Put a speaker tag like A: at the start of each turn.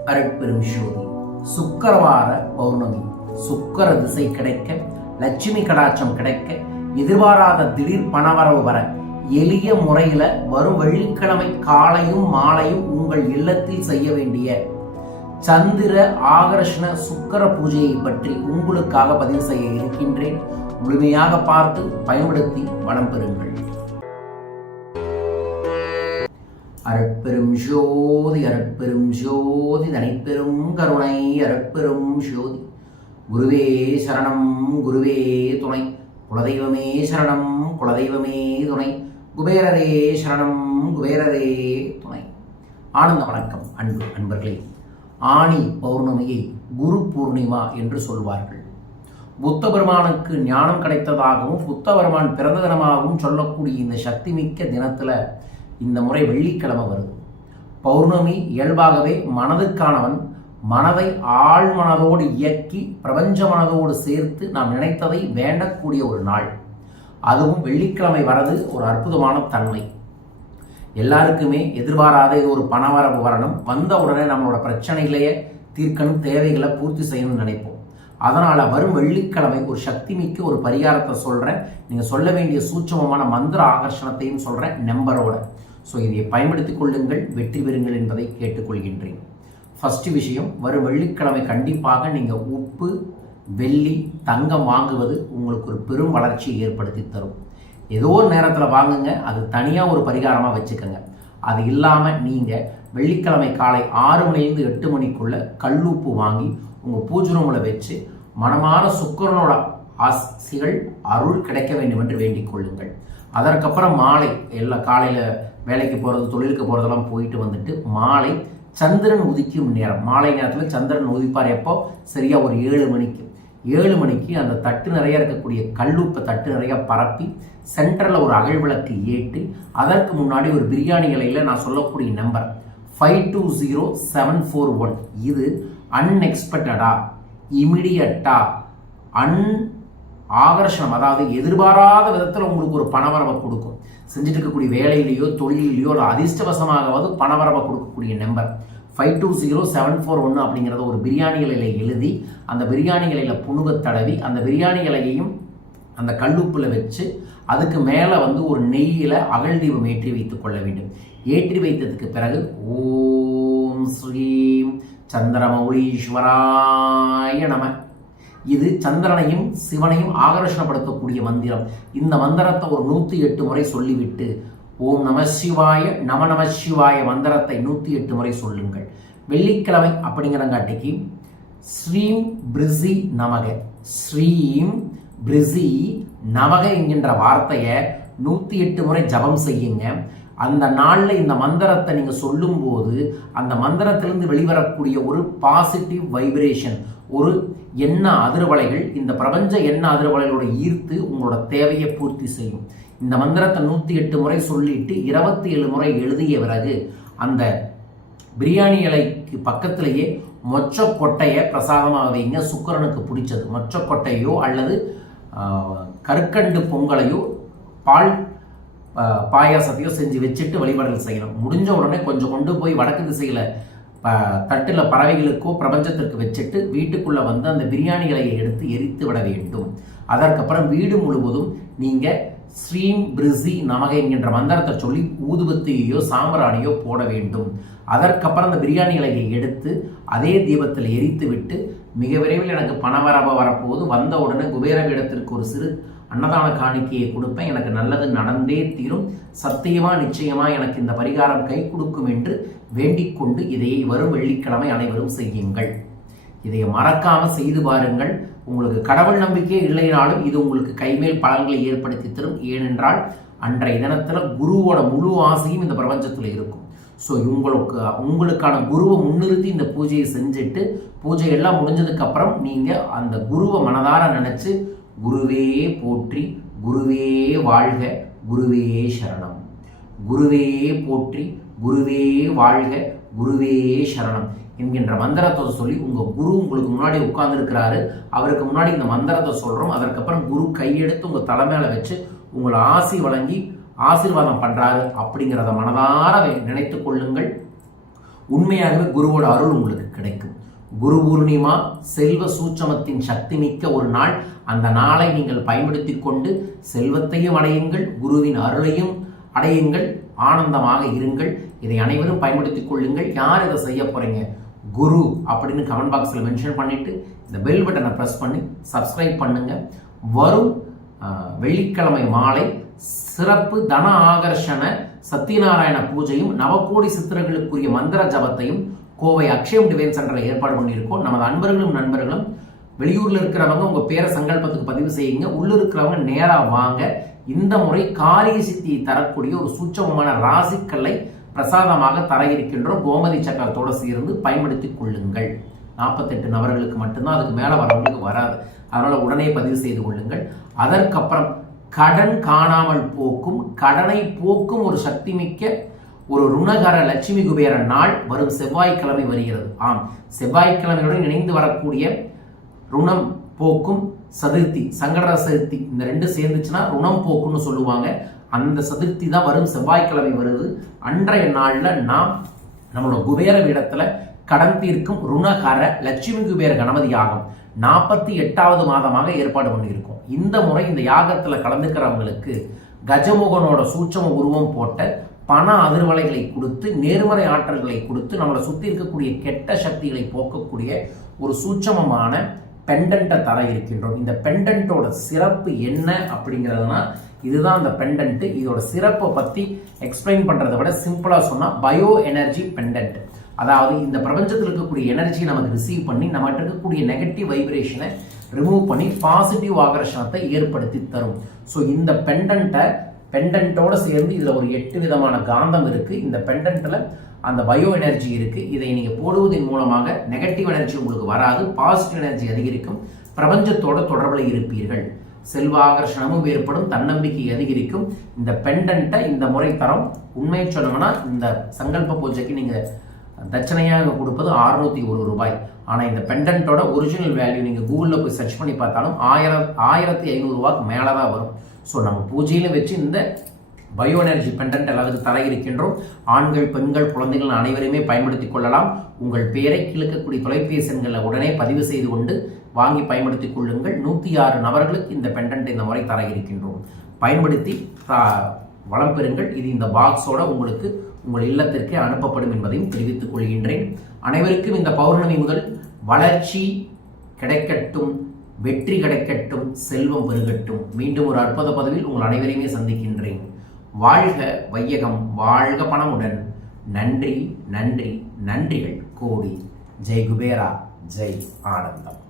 A: அருட்பெரும் ஜோதி சுக்கரவார பௌர்ணமி. சுக்கர திசை கிடைக்க லட்சுமி கடாட்சம் கிடைக்க எதிர்பாராத திடீர் பணவரவு வர எளிய முறையில வரும் வெள்ளிக்கிழமை காலையும் மாலையும் உங்கள் இல்லத்தில் செய்ய வேண்டிய சந்திர ஆகர்ஷண சுக்கர பூஜையை பற்றி உங்களுக்காக பதிவு செய்ய இருக்கின்றேன். முழுமையாக பார்த்து பயன்படுத்தி வளம் பெறுங்கள். அறப்பெரும் ஜோதி அறப்பெரும் ஜோதி தனிப்பெரும் கருணை அறப்பெரும் ஜோதி. குருவே சரணம் குருவே துணை. குலதெய்வமே சரணம் குலதெய்வமே துணை. குபேரரே சரணம் குபேரரே துணை. ஆனந்த வணக்கம் அன்பு அன்பர்களே. ஆணி பௌர்ணமியை குரு பூர்ணிமா என்று சொல்வார்கள். புத்த பெருமானுக்கு ஞானம் கிடைத்ததாகவும் புத்த பெருமான் பிறந்த தினமாகவும் சொல்லக்கூடிய இந்த சக்தி மிக்க தினத்தில் இந்த முறை வெள்ளிக்கிழமை வருது. பௌர்ணமி இயல்பாகவே மனதுக்கானவன் மனதை ஆழ்மனதோடு இயக்கி பிரபஞ்ச மனதோடு சேர்த்து நாம் நினைத்ததை வேண்டக்கூடிய ஒரு நாள். அதுவும் வெள்ளிக்கிழமை வரது ஒரு அற்புதமான தன்மை. எல்லாருக்குமே எதிர்பாராத ஒரு பணவரவு வரணும். வந்த உடனே நம்மளோட பிரச்சனைகளையே தீர்க்கணும் தேவைகளை பூர்த்தி செய்யணும்னு நினைப்போம். அதனால் வரும் வெள்ளிக்கிழமை ஒரு சக்தி மிக்க ஒரு பரிகாரத்தை சொல்கிறேன் நீங்கள் சொல்ல வேண்டிய சூட்சமமான மந்திர ஆகர்ஷணத்தையும் சொல்கிறேன் நம்பரோட. ஸோ இதை பயன்படுத்திக் கொள்ளுங்கள் வெற்றி பெறுங்கள் என்பதை கேட்டுக்கொள்கின்றேன். ஃபஸ்ட்டு விஷயம் வரும் வெள்ளிக்கிழமை கண்டிப்பாக நீங்கள் உப்பு வெள்ளி தங்கம் வாங்குவது உங்களுக்கு ஒரு பெரும் வளர்ச்சியை ஏற்படுத்தி தரும். ஏதோ ஒரு நேரத்தில் வாங்குங்க அது தனியாக ஒரு பரிகாரமாக வச்சுக்கோங்க. அது இல்லாமல் நீங்கள் வெள்ளிக்கிழமை காலை ஆறு மணிலேருந்து எட்டு மணிக்குள்ள கல்லுப்பு வாங்கி உங்கள் பூஜை ரூமில் வச்சு மனமான சுக்கரனோட ஆசிகள் அருள் கிடைக்க வேண்டும் என்று வேண்டிக் கொள்ளுங்கள். அதற்கப்புறம் மாலை எல்லா காலையில் வேலைக்கு போகிறது தொழிலுக்கு போகிறதெல்லாம் போயிட்டு வந்துட்டு மாலை சந்திரன் உதிக்கும் நேரம். மாலை நேரத்தில் சந்திரன் உதிப்பார் எப்போ? சரியாக ஒரு ஏழு மணிக்கு. ஏழு மணிக்கு அந்த தட்டு நிறைய இருக்கக்கூடிய கல்லுப்பை தட்டு நிறைய பரப்பி சென்டரில் ஒரு அகழ்விளக்கு ஏற்றி அதற்கு முன்னாடி ஒரு பிரியாணி இலையில் நான் சொல்லக்கூடிய number five two zero seven four one இது அன்எக்ஸ்பெக்டடா இமிடியட்டா அன் ஆகர்ஷணம் அதாவது எதிர்பாராத விதத்தில் உங்களுக்கு ஒரு பணவரவை கொடுக்கும். செஞ்சுட்டு இருக்கக்கூடிய வேலையிலையோ தொழிலையோ ஒரு அதிர்ஷ்டவசமாகவது பணவரவை கொடுக்கக்கூடிய number five two zero seven four ஒன்று அப்படிங்கிறத ஒரு பிரியாணி இலையில எழுதி அந்த பிரியாணி இலையில புணுக தடவி அந்த பிரியாணி இலையையும் அந்த கல்லுப்பில் வச்சு அதுக்கு மேலே வந்து ஒரு நெய்யில் அகல் தீபம் ஏற்றி வைத்துக் கொள்ள வேண்டும். ஏற்றி வைத்ததுக்கு பிறகு ஓம் ஸ்ரீம் சந்திரமௌலீஸ்வராய நம. இது சந்திரனையும் சிவனையும் ஆகர்ஷணப்படுத்தக்கூடிய மந்திரம். இந்த மந்திரத்தை ஒரு நூற்றி எட்டு முறை சொல்லிவிட்டு ஓம் நம சிவாய நம நம சிவாய மந்திரத்தை நூற்றி எட்டு முறை சொல்லுங்கள். வெள்ளிக்கிழமை அப்படிங்கிறங்காட்டிக்கு ஸ்ரீம் பிரிசி நமக ஸ்ரீம் பிரிசி நமக என்கின்ற வார்த்தையை நூற்றி எட்டு முறை ஜபம் செய்யுங்க. அந்த நாளில் இந்த மந்திரத்தை நீங்கள் சொல்லும்போது அந்த மந்திரத்திலிருந்து வெளிவரக்கூடிய ஒரு பாசிட்டிவ் வைப்ரேஷன் ஒரு எண்ண அதிர்வலைகள் இந்த பிரபஞ்ச எண்ண அதிர்வலைகளோட ஈர்த்து உங்களோட தேவையை பூர்த்தி செய்யும். இந்த மந்திரத்தை நூற்றி எட்டு முறை சொல்லிட்டு இருபத்தி ஏழு முறை எழுதிய பிறகு அந்த பிரியாணி இலைக்கு பக்கத்திலேயே மொச்ச கொட்டையை பிரசாதமாக வைங்க. சுக்கரனுக்கு பிடிச்சது. மொச்ச கொட்டையோ அல்லது கற்கண்டு பொங்கலையோ பால் பாயாசத்தையோ செஞ்சு வச்சுட்டு வழிபாடுகள் செய்யணும். முடிஞ்ச உடனே கொஞ்சம் கொண்டு போய் வடக்கு திசையில் தட்டில் பறவைகளுக்கோ பிரபஞ்சத்திற்கு வச்சுட்டு வீட்டுக்குள்ளே வந்து அந்த பிரியாணிகளை எடுத்து எரித்து விட வேண்டும். அதற்கப்புறம் வீடு முழுவதும் நீங்கள் ஸ்ரீம் பிரிசி நமக என்கின்ற மந்திரத்தை சொல்லி ஊதுபத்தியோ சாம்பிராணியோ போட வேண்டும். அதற்கப்புறம் அந்த பிரியாணி இலையை எடுத்து அதே தீபத்தில் எரித்து விட்டு மிக விரைவில் எனக்கு பணவரவ வரப்போது வந்த உடனே குபேரவிடத்திற்கு ஒரு சிறு அன்னதான காணிக்கையை கொடுப்பேன். எனக்கு நல்லது நடந்தே தீரும். சத்தியமா நிச்சயமா எனக்கு இந்த பரிகாரம் கை கொடுக்கும் என்று வேண்டிக் கொண்டு வரும் வெள்ளிக்கிழமை அனைவரும் செய்யுங்கள். இதை மறக்காம செய்து பாருங்கள். உங்களுக்கு கடவுள் நம்பிக்கை இல்லைனாலும் இது உங்களுக்கு கைமேல் பலன்களை ஏற்படுத்தி தரும். ஏனென்றால் அன்றைய தினத்தில் குருவோட முழு ஆசையும் இந்த பிரபஞ்சத்தில் இருக்கும். ஸோ இவங்களுக்கு உங்களுக்கான குருவை முன்னிறுத்தி இந்த பூஜையை செஞ்சுட்டு பூஜையெல்லாம் முடிஞ்சதுக்கப்புறம் நீங்கள் அந்த குருவை மனதார நினச்சி குருவே போற்றி குருவே வாழ்க குருவே சரணம். குருவே போற்றி குருவே வாழ்க குருவே சரணம் என்கின்ற மந்திரத்தை சொல்லி உங்கள் குரு உங்களுக்கு முன்னாடி உட்கார்ந்துருக்கிறாரு. அவருக்கு முன்னாடி இந்த மந்திரத்தை சொல்கிறோம் அதற்கப்புறம் குரு கையெடுத்து உங்கள் தலைமையில வச்சு உங்களை ஆசி வழங்கி ஆசீர்வாதம் பண்ணுறாரு அப்படிங்கிறத மனதார நினைத்து கொள்ளுங்கள். உண்மையாகவே குருவோட அருள் உங்களுக்கு கிடைக்கும். குரு பூர்ணிமா செல்வ சூட்சமத்தின் சக்தி மிக்க ஒரு நாள். அந்த நாளை நீங்கள் பயன்படுத்தி கொண்டு செல்வத்தையும் அடையுங்கள் குருவின் அருளையும் அடையுங்கள் ஆனந்தமாக இருங்கள். இதை அனைவரும் பயன்படுத்திக் கொள்ளுங்கள். யார் இதை செய்ய போகிறீங்க குரு அப்படின்னு கமெண்ட் பாக்ஸில் மென்ஷன் பண்ணிவிட்டு இந்த பெல் பட்டனை ப்ரெஸ் பண்ணி சப்ஸ்கிரைப் பண்ணுங்கள் வரும் வெள்ளிக்கிழமை மாலை சிறப்பு தன ஆகர்ஷண சத்யநாராயண பூஜையும் நவக்கோடி சித்திரங்களுக்குரிய மந்திர ஜபத்தையும் கோவை அக்ஷயம் டிவைன் சென்டரில் ஏற்பாடு பண்ணியிருக்கோம். நமது அன்பர்களும் நண்பர்களும் வெளியூரில் இருக்கிறவங்க உங்கள் பேரை சங்கல்பத்துக்கு பதிவு செய்யுங்க. உள்ள இருக்கிறவங்க நேராக வாங்க. இந்த முறை காரிய சித்தியை தரக்கூடிய ஒரு சூட்சமமான ராசிக்கல்லை பிரசாதமாக தர இருக்கின்றோம். கோமதி சக்கரத்தோட சேர்ந்து பயன்படுத்திக் கொள்ளுங்கள். நாற்பத்தெட்டு நபர்களுக்கு மட்டும்தான் அதுக்கு மேலே வரவங்களுக்கு வராது. அதனால் உடனே பதிவு செய்து கொள்ளுங்கள். அதற்கப்புறம் கடன் காணாமல் போக்கும் கடனை போக்கும் ஒரு சக்தி மிக்க ஒரு ருணகர லட்சுமி குபேர நாள் வரும் செவ்வாய்க்கிழமை வருகிறது. ஆம் செவ்வாய்க்கிழமையுடன் இணைந்து வரக்கூடிய ருணம் போக்கும் சதுர்த்தி சங்கடர சதுர்த்தி இந்த ரெண்டு சேர்ந்துச்சுன்னா ருணம் போக்குன்னு சொல்லுவாங்க. அந்த சதுர்த்தி தான் வரும் செவ்வாய்க்கிழமை வருது. அன்றைய நாளில் நாம் நம்மளோட குபேர இடத்துல கடன் தீர்க்கும் ருணகர லட்சுமி குபேர கணபதி ஆகும். நாற்பத்தி எட்டாவது மாதமாக ஏற்பாடு பண்ணியிருக்கோம். இந்த முறை இந்த யாகத்தில் கலந்துக்கிறவங்களுக்கு கஜமுகனோட சூட்சம உருவம் போட்ட பண அதிர்வலைகளை கொடுத்து நேர்மறை ஆற்றல்களை கொடுத்து நம்மளை சுற்றி இருக்கக்கூடிய கெட்ட சக்திகளை போக்கக்கூடிய ஒரு சூட்சமமான பெண்டன்ட்டை தர இருக்கின்றோம். இந்த பெண்டன்ட்டோட சிறப்பு என்ன அப்படிங்கிறதுனா இதுதான் அந்த பெண்டன்ட்டு இதோட சிறப்பை பற்றி எக்ஸ்பிளைன் பண்ணுறதை விட சிம்பிளாக சொன்னால் பயோ எனர்ஜி பெண்டன்ட் அதாவது இந்த பிரபஞ்சத்தில் இருக்கக்கூடிய எனர்ஜி நமக்கு ரிசீவ் பண்ணி நம்மகிட்ட இருக்கக்கூடிய நெகட்டிவ் வைப்ரேஷனை ரிமூவ் பண்ணி பாசிட்டிவ் ஆகர்ஷணத்தை ஏற்படுத்தி தரும். ஸோ இந்த பெண்டன்ட்டை பெண்டன்ட்டோட சேர்ந்து இதில் ஒரு எட்டு விதமான காந்தம் இருக்குது இந்த பெண்டன்ட்ல அந்த பயோ எனர்ஜி இருக்குது இதை நீங்கள் போடுவதன் மூலமாக நெகட்டிவ் எனர்ஜி உங்களுக்கு வராது பாசிட்டிவ் எனர்ஜி அதிகரிக்கும். பிரபஞ்சத்தோட தொடர்பில் இருப்பீர்கள். செல்வாகர்ஷணமும் ஏற்படும் தன்னம்பிக்கை அதிகரிக்கும். இந்த பெண்டன்ட்டை இந்த முறை தரம் உண்மையை சொல்லணும்னா இந்த சங்கல்ப பூஜைக்கு நீங்கள் தட்சணையாக கொடுப்பது அறுநூத்தி ஒரு ரூபாய். ஆனால் இந்த பெண்டன்ட்டோட ஒரிஜினல் வேல்யூ நீங்கள் கூகுளில் போய் சர்ச் பண்ணி பார்த்தாலும் ஆயிரம் ஆயிரத்தி ஐநூறுரூவாக்கு மேலே தான் வரும். ஸோ நம்ம பூஜையில் வச்சு இந்த பயோ எனர்ஜி பெண்டன்ட் எல்லாத்துக்கும் தர இருக்கின்றோம். ஆண்கள் பெண்கள் குழந்தைகள் அனைவருமே பயன்படுத்திக் கொள்ளலாம். உங்கள் பெயரை கிழக்கக்கூடிய தொலைபேசி எண்களை உடனே பதிவு செய்து கொண்டு வாங்கி பயன்படுத்திக் கொள்ளுங்கள். நூற்றி ஆறு நபர்களுக்கு இந்த பெண்டன்ட் இந்த முறை தர இருக்கின்றோம். பயன்படுத்தி வளம் பெறுங்கள். இது இந்த பாக்ஸோட உங்களுக்கு உங்கள் இல்லத்திற்கே அனுப்பப்படும் என்பதையும் தெரிவித்துக் கொள்கின்றேன். அனைவருக்கும் இந்த பௌர்ணமி முதல் வளர்ச்சி கிடைக்கட்டும் வெற்றி கிடைக்கட்டும் செல்வம் பெருகட்டும். மீண்டும் ஒரு அற்புத பதவியில் உங்கள் அனைவரையுமே சந்திக்கின்றேன். வாழ்க வையகம் வாழ்க பணமுடன். நன்றி நன்றி நன்றிகள். கோடி. ஜெய் குபேரா ஜெய் ஆனந்தம்.